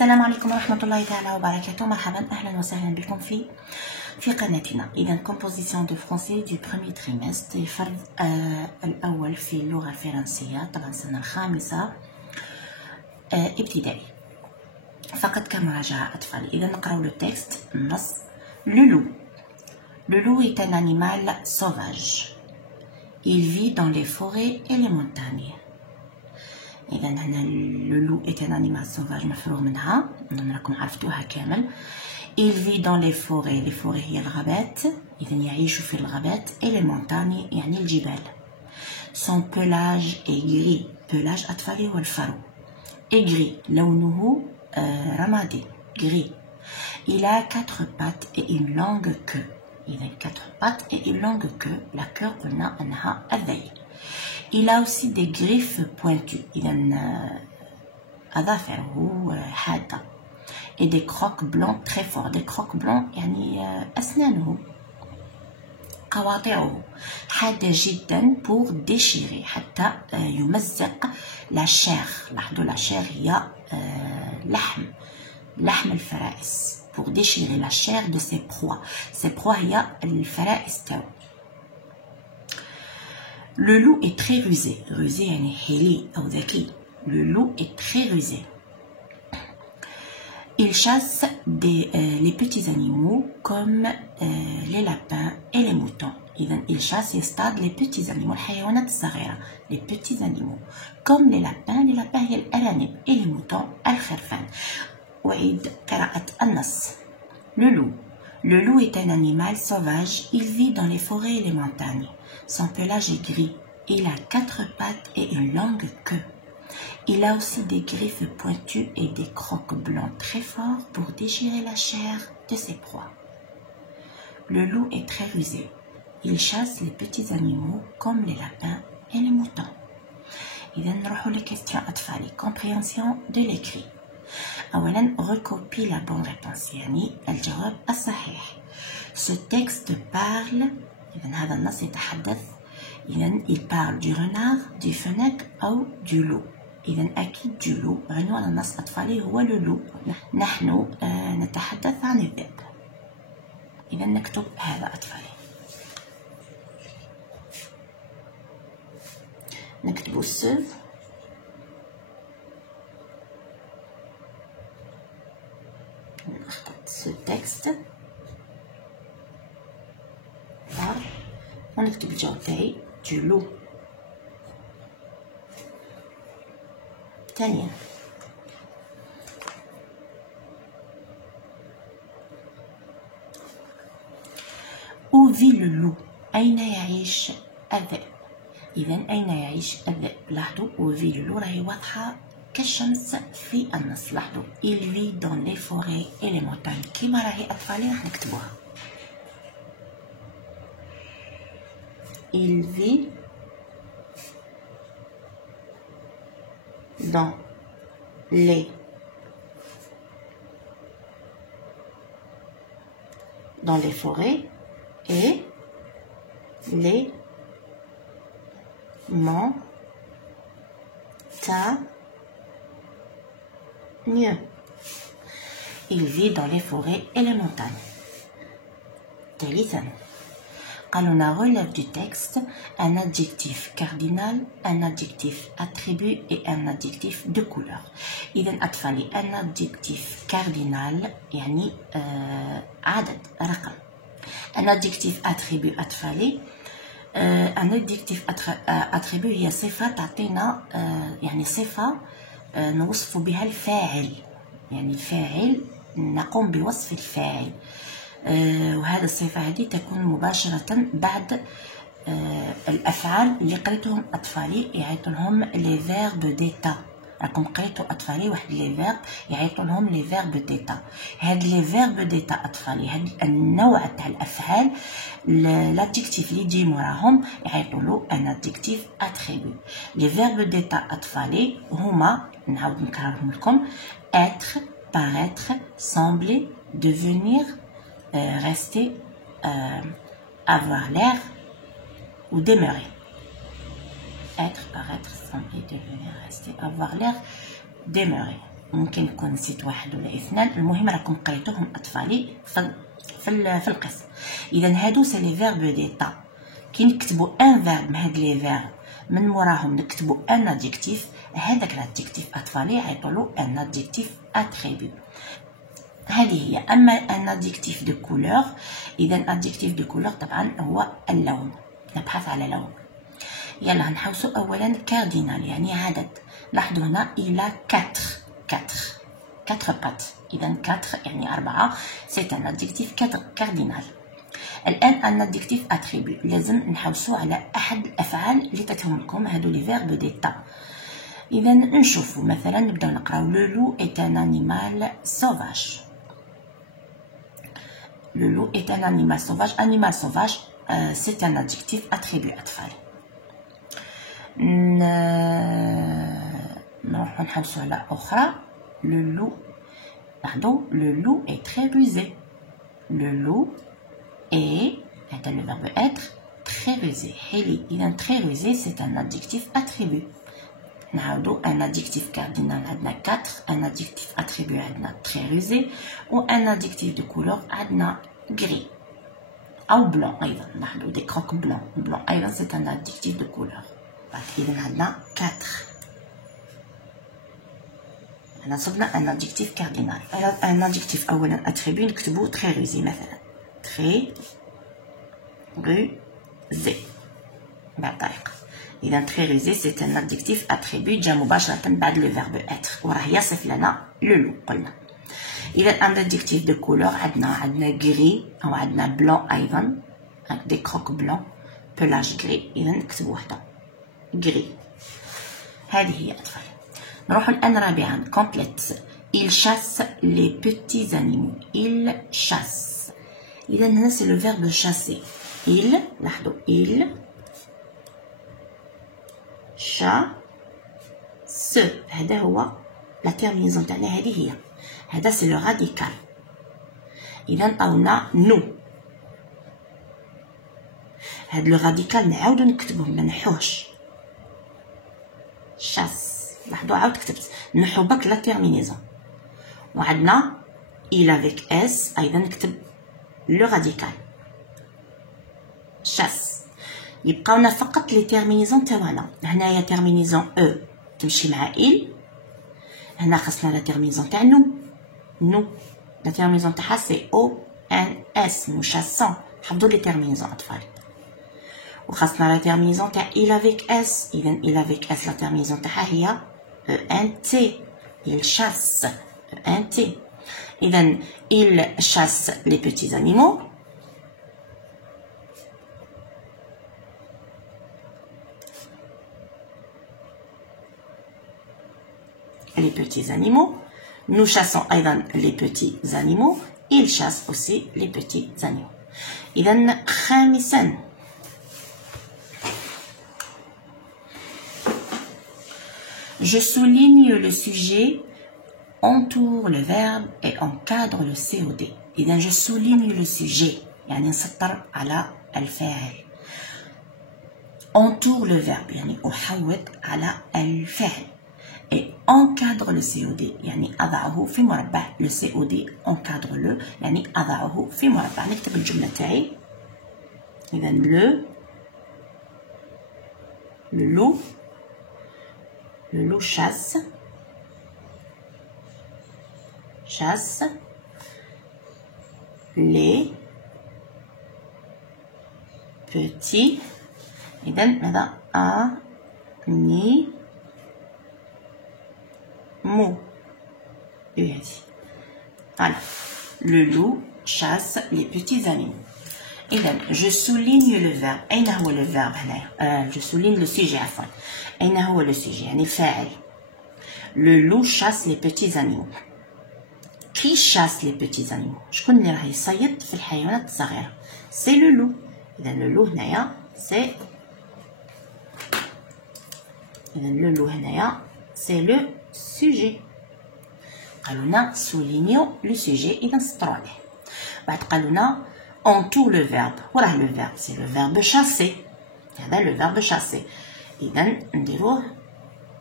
السلام عليكم ورحمة الله تعالى وبركاته. مرحبا أهلا وسهلا بكم في قناتنا. إذا composition de français du premier trimestre الفرد الأول في اللغة الفرنسية، طبعا السنة الخامسة ابتدائي، فقط كمراجعة أطفال. إذا نقرأ لو تكست النص. Le loup. Le loup est un animal sauvage. Il vit dans les forêts et les montagnes. إذا هنا le loup est un animal sauvage مفروغ منها، راكم عرفتوها كامل. Il vit dans les forêts. Les forêts هي الغابات، إذا يعيش في الغابات. et les montagnes يعني الجبال. Son pelage est gris. pelage أطفالي هو الفرو. et gris لونه رمادي gris. Il a 4 pattes et une longue queue. إذا 4 pattes et une longue queue. La queue قلنا أنها الذيل. Il a aussi des griffes pointues. إذا أظافره حادة. et des crocs blancs très forts. des crocs blancs يعني أسنانه قواطعه حادة جدا pour déchirer حتى يمزق la chair. لاحظوا la chair هي لحم الفرائس. pour déchirer la chair de ses proies. ses proies هي الفرائس تاعو. Le loup est très rusé. Rusé يعني حيلي أو ذكي. Le loup est très rusé. Il chasse les petits animaux comme les lapins et les moutons. Il chasse et stade les petits animaux. الحيوانات الصغيرة. Les petits animaux comme les lapins. Les lapins هي الأرانب et les moutons الخرفان. وعيد قراءة النص. Le loup. Le loup est un animal sauvage. Il vit dans les forêts et les montagnes. Son pelage est gris. Il a 4 pattes et une longue queue. Il a aussi des griffes pointues et des crocs blancs très forts pour déchirer la chair de ses proies. Le loup est très rusé. Il chasse les petits animaux comme les lapins et les moutons. إذا نروحوا لكيستيون أطفالي. compréhension de l'écrit. أولا recopie la bonne réponse يعني الجواب الصحيح. Ce texte parle. إذا هذا النص يتحدث. إذا il parle du renard, du fennec أو du loup. إذا أكيد du loup. عنوان النص أطفالي هو le loup. نحن نتحدث عن الذئب. إذا نكتب هذا أطفالي. نكتب السر. ce texte. ونكتب الجواب تاعي du loup. ثانيا où vit le loup. أين يعيش الذئب. إذا أين يعيش الذئب. لاحظوا où vit le loup راهي واضحة كالشمس في النص. لاحظوا il vit dans les forêts et les montagnes. كيما راهي أطفالي راح نكتبوها. il vit dans les forêts et les montagnes. Il vit dans les forêts et les montagnes. ثالثا قالوا relève du texte un adjectif cardinal, un adjectif attribut et un adjectif de couleur. إذا أطفالي un adjectif cardinal يعني عدد رقم. un adjectif attribut أطفالي un adjectif attribut هي صفة تعطينا يعني صفة نوصف بها الفاعل. يعني الفاعل نقوم بوصف الفاعل. وهذا الصفة هذه تكون مباشرة بعد الأفعال اللي قريتهم أطفالي يعيطوا لهم لي فيرب ديتا. راكم قريتوا أطفالي واحد لي فيرب يعيطوا لهم لي فيرب ديتا. هاد لي فيرب ديتا أطفالي هاد النوع تاع الأفعال لادجيكتيف اللي يجي موراهم يعيطوا له ان ادجيكتيف اتريبيو. لي فيرب ديتا أطفالي هما نعاود نكررهم لكم être, paraître, sembler, devenir, rester, avoir l'air ou demeurer. Être, paraître, sembler, devenir, rester, avoir l'air, demeurer. ممكن يكون نسيت واحد ولا اثنان، المهم راكم قريتوهم اطفالي في القسم. اذا هادو سي لي فيرب ديتا. كي نكتبوا ان فيرب من هاد لي فيرب من موراهم نكتبوا ان ادجكتيف، هذاك الادجكتيف اطفالي يعيطولو ان ادجكتيف اتريبيو. هذه هي. اما ان ادجكتيف دو كولور، اذا ادجكتيف دو كولور طبعا هو اللون، نبحث على لون. يلا نحوسوا اولا كاردينال يعني عدد. لاحظوا هنا الى 4 بات، اذا 4 يعني 4 سي ان ادجكتيف كاردينال. الان ان ادجكتيف اتريبيو لازم نحوسوا على احد الافعال اللي تتهم لكم هادو لي فيرب ديتا. اذا نشوفوا مثلا نبداو نقراو لو لو est un animal sauvage. Le loup est un animal sauvage. Animal sauvage, c'est un adjectif attribué أطفال. نروحو نحوسو على أخرى. Le loup est très rusé. Le loup est, هذا le verbe être, très rusé. حيلي. إذا très rusé c'est un adjectif attribué. نعاودو un adjectif cardinal عندنا 4، un adjectif attribué عندنا très rusé، و un adjectif de couleur عندنا gris أو blanc أيضا. نلاحظو des crocs blancs. blanc أيضا c'est un adjectif de couleur. إذا عندنا 4. هنا صبنا un adjectif cardinal. un adjectif أولا attribué نكتبو très rusé مثلا très rusé بهذه الطريقة. إذا très rusé c'est un adjectif attribué جا مباشرة بعد le verbe être وراه يصف لنا le loup قلنا. إذا un adjectif de couleur عندنا gris أو عندنا blanc أيضا des crocs blancs pelage gris. إذا نكتبو وحدة gris. هذه هي أطفال. نروحو الآن رابعا complète. il chasse les petits animaux. il chasse. إذا هنا c'est le verbe chasser. il لاحظوا il chasse. هذا هو لا تيرمينيزون تاعنا، هذه هي. هذا سي لو راديكال. إذا طاونا نو. هاد لو راديكال نعاودو نكتبوه ما نحوش. شاس. لاحظوا عاود كتبت نحو برك لا تيرمينيزون. وعندنا إل افيك اس أيضا نكتب لو راديكال. شاس. يبقاونا فقط لي تيرمينيزون تاعنا. هنايا تيرمينيزون او تمشي مع إل. هنا خاصنا لا تيرمينيزون تاع نو. نو لا تيرمينيزون تاعها سي او ان اس. نو شاسون. حفظوا لي تيرمينيزون أطفال. وخاصنا لا تيرمينيزون تاع إل افيك اس. إذا إل افيك اس لا تيرمينيزون تاعها هي او ان تي. il chasse un T. إذا il chasse les petits animaux. Les petits animaux. Nous chassons أيضا les petits animaux. Il chasse aussi les petits animaux. إذا خامسا je souligne le sujet, entoure le verbe et encadre le COD. إذا je souligne le sujet يعني نسطر على الفاعل. entoure le verbe يعني أحوط على الفعل. et encadre le COD يعني أضعه في مربع. le COD encadre le يعني أضعه في مربع. نكتب الجملة تاعي. إذا le loup chasse les petits. إذا هذا animaux. Voilà. Le loup chasse les petits animaux. إذا je souligne le verbe. أين هو le verbe هنايا؟ je souligne le sujet عفوا. أين هو le sujet يعني الفاعل. le loup chasse les petits animaux. qui chasse les petits animaux؟ شكون اللي راه يصيد في الحيوانات الصغيرة؟ c'est le loup. إذا le loup هنايا c'est le loup هنايا c'est le sujet. قالوا لنا soulignons le sujet. إذا سطروا عليه. بعد قالوا لنا entoure le verbe. وراه le verbe c'est le verbe chasser. هذا le verbe chasser. إذا نديروه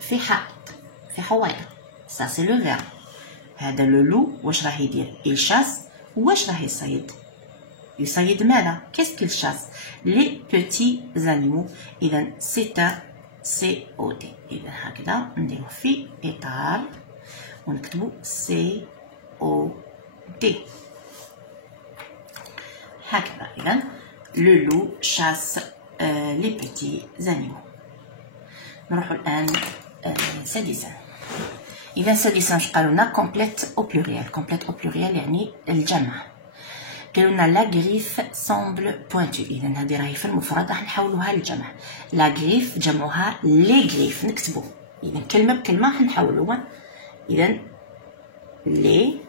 في حائط في حويطة. ça c'est le verbe. هذا le loup واش راه يدير؟ il chasse. واش راه يصيد؟ يصيد ماذا؟ qu'est-ce qu'il chasse؟ les petits animaux. إذا c'est un COD. إذا هكذا نديرو في إطار ونكتبو COD هكذا. إذا le loup chasse les petits animaux. نروحو الآن سادسا. إذا سادسا واش قالولنا؟ complète au pluriel. complète au pluriel يعني الجمع. قالولنا لا غريف سامبل بوينتو. إذا هذه راهي في المفرد راح نحولوها للجمع. لا غريف جمعوها لي غريف نكتبو. إذا كلمة بكلمة راح نحولوها. إذا لي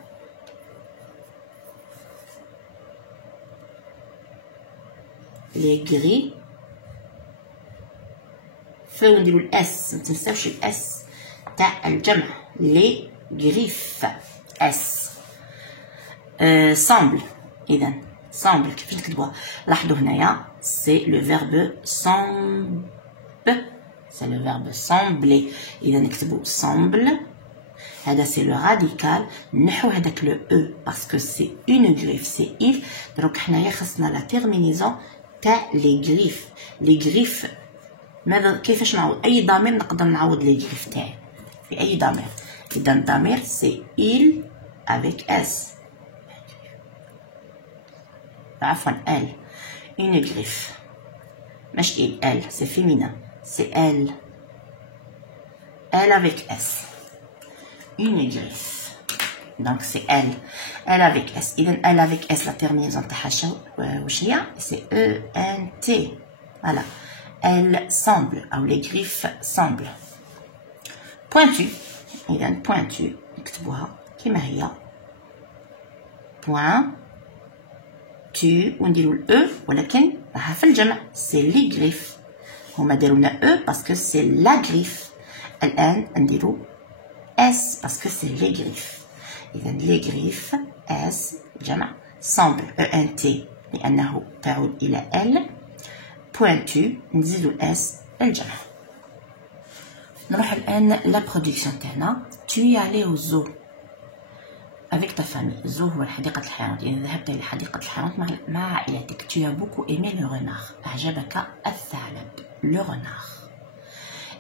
غري فو نديرو الاس، متنساوش الاس تاع الجمع. لي غريف اس. سامبل. إذا سامبل كيفاش نكتبوها؟ لاحظوا هنايا سي لو فيرب سامب، سي لو فيرب سامبلي. إذا نكتبو سامبل. هذا سي لو راديكال. نحو هذاك لو او باسكو سي اون غريف سي إل. دروك حنايا خصنا لا تيرمينيزون تاع لي غريف. لي غريف ماذا كيفاش نعوض؟ أي ضمير نقدر نعوض لي غريف تاعي في أي ضمير. إذا الضمير سي إل افيك اس، عفوا ال. une griffe مش elle c'est féminin c'est elle avec S. une griffe donc c'est elle avec S. إذا elle avec S la terminaison تاعها واش هي؟ c'est ENT. voilà elle semble أو les griffes semblent. pointu. إذا pointu نكتبوها كيما هي point tu ونديرو الاو ولكن راها في الجمع سي لي غريف. هما دارو لنا او باسكو سي لا غريف. الان نديرو اس باسكو سي لي غريف. اذا لي غريف اس جمع. سامبل او ان تي لانه تعود الى ال. بوينتو نزيدو اس الجمع. نروح الان لا برودكسيون تاعنا. tu es allé au zoo avec ta famille. zoo هو حديقة الحيوانات. إذا ذهبت إلى حديقة الحيوانات مع عائلتك. tu as beaucoup aimé le renard. أعجبك الثعلب. le renard.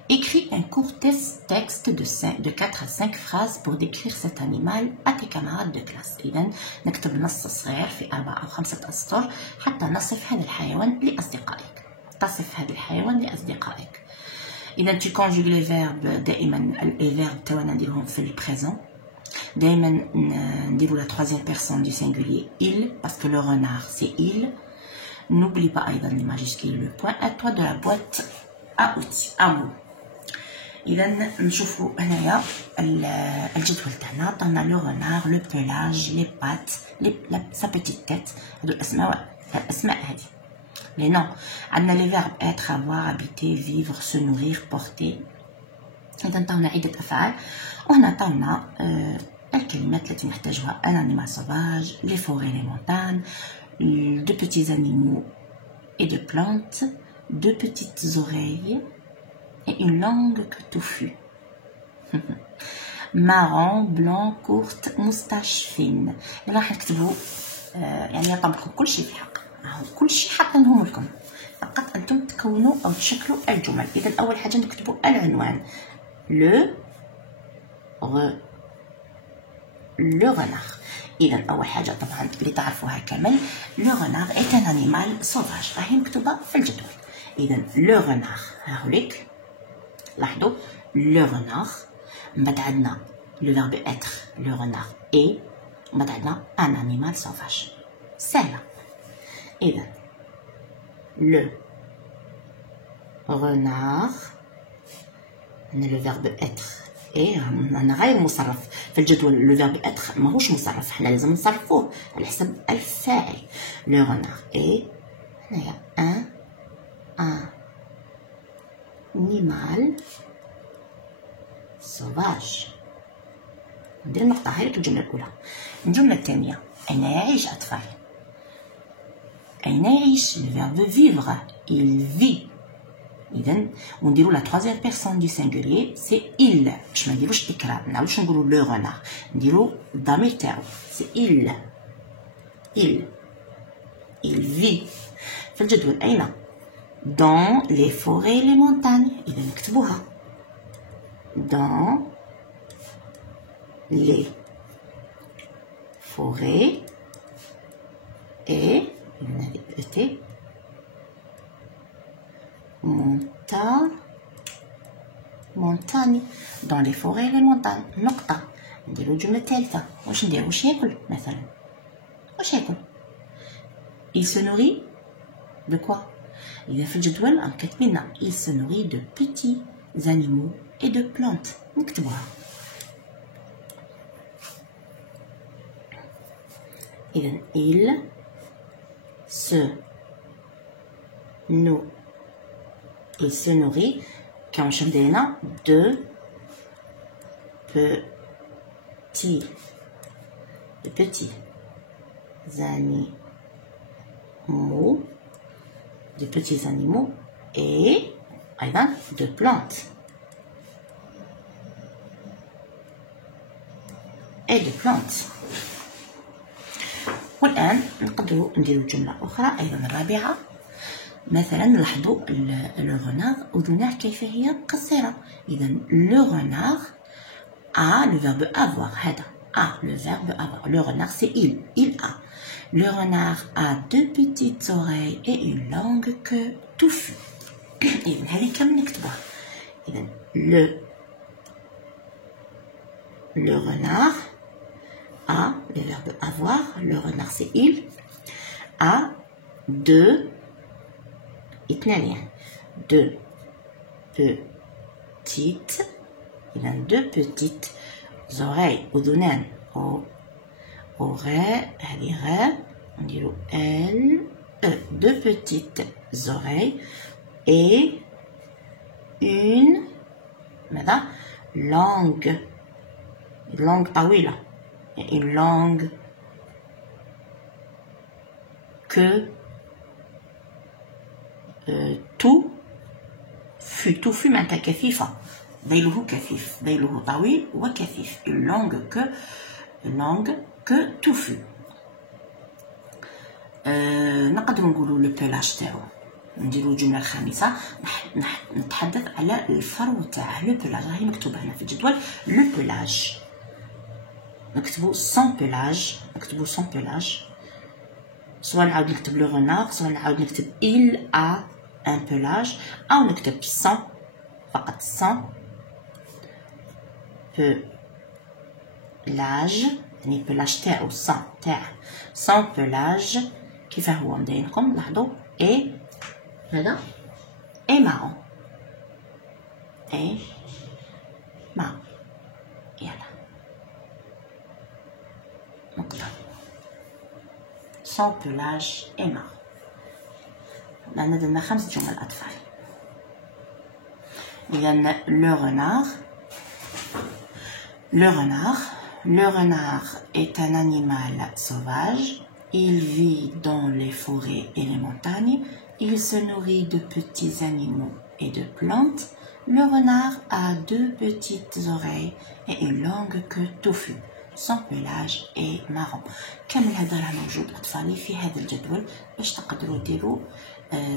écris un court texte de 4 à 5 phrases pour décrire cet animal à tes camarades de classe. إذا نكتب نص صغير في 4 أو 5 أسطر حتى نصف هذا الحيوان لأصدقائك. تصف هذا الحيوان لأصدقائك. إذا tu conjugues les verbes. دائما les verbes تاعنا نديرهم في البريزون. دائما نديرو la troisième personne du singulier il parce que le renard c'est il. n'oublie pas أيضا les majuscules le point. à toi de la boîte à outils à mots. إذا نشوفو هنايا الجدول تاعنا. عطانا لو renard le pelage les pattes sa petite tête. هادو الأسماء هادي les noms. عندنا les verbes être avoir habiter vivre se nourrir porter. إذا عطاونا عدة أفعال وهنا عطاونا الكلمات التي نحتاجها. un animal sauvage, les forêts, les montagnes, de petits animaux et de plantes, de petites oreilles et une langue touffue. marron, blanc, courte, moustache fine. إلا راح نكتبو يعني ينطبق كل شيء في الحق. كل شيء حاطينهم لكم فقط أنتم تكونوا أو تشكلوا الجمل. إذا أول حاجة نكتبو العنوان le renard. إذا أول حاجة طبعا اللي تعرفوها كامل le renard est un animal sauvage. راهي مكتوبة في الجدول. إذا le renard هاهوليك لاحظوا le renard. من بعد عندنا le verbe être le renard est. من بعد عندنا un animal sauvage سهلة. إذا le renard le verbe être أنا غير مصرف في الجدول. لو فيرب être ماهوش مصرف. حنا لازم نصرفوه على حسب الفاعل. لو renard est هنايا un animal sauvage. ندير نقطة هاي الجملة الأولى. الجملة الثانية أين يعيش أطفال. أين يعيش le verbe vivre il vit. إذا ونديرو لا troisième personne du singulier سي il باش ما نديروش تكرار ما نعاودوش نقولو لو غونار نديرو الضمير تاعو سي il vit في الجدول أين dans les forêts et les montagnes إذا نكتبوها dans les forêts et montagne dans les forêts et les montagnes نقطة نديرو الجملة الثالثة واش ندير واش ياكل مثلا واش ياكل il se nourrit de quoi إذا في الجدول راهم كاتبيننا il se nourrit de petits animaux et de plantes نكتبوها إذا il se nourrit كما شدينا de petits animaux et أيضا de plantes والآن نقدروا نديروا جملة أخرى أيضا الرابعة مثلا نلاحظوا لو غونار أذناه كيف هي قصيرة إذا لو غونار a le verbe avoir هذا le verbe avoir le renard c'est il a le renard a deux petites oreilles et une langue que touffue إذا هذه كم نكتبها إذا le renard a le verbe avoir le renard c'est il a deux petites deux petites oreilles أذنان oreilles هذه on dit deux petites oreilles et une langue طويلة une langue que توفي معناتها كثيفة ذيله كثيف ذيله طويل وكثيف une langue que توفي نقدر نقولوا لو بلاج تاعو نديرو الجملة الخامسة نتحدث على الفرو تاعه لو بلاج راهي مكتوبة هنا في الجدول لو بلاج نكتبو سون بلاج سواء نعاود نكتب لو غونار سواء نعاود نكتب il a un pelage أو نكتب sans فقط sans pelage يعني pelage تاعو sans pelage كيف هو مداينكم لاحظوا et هذا et marron يلا نقطة sans pelage et marron لأن درنا 5 جمل أطفال إذا le renard est un animal sauvage il vit dans les forêts et les montagnes il se nourrit de petits animaux et de plantes le renard a deux petites oreilles et une langue que touffue son pelage est marron كامل هذا راه موجود أطفالي في هذا الجدول باش تقدروا ديروا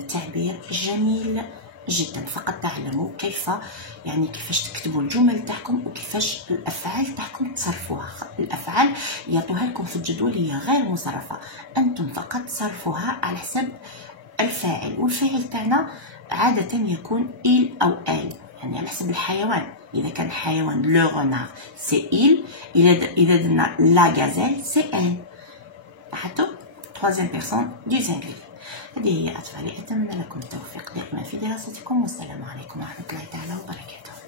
تعبير جميل جدا فقط تعلموا كيفاش تكتبوا الجمل تاعكم وكيفاش الافعال تاعكم تصرفوها الافعال يعطوها لكم في الجدول هي غير مصرفه انتم فقط تصرفوها على حسب الفاعل والفاعل تاعنا عاده يكون il او elle يعني على حسب الحيوان اذا كان حيوان لو غونار سي il اذا درنا لا غازيل سي elle لاحظتوا troisième personne du singulier هذه هي أطفالي أتمنى لكم التوفيق دائما في دراستكم والسلام عليكم ورحمة الله تعالى وبركاته.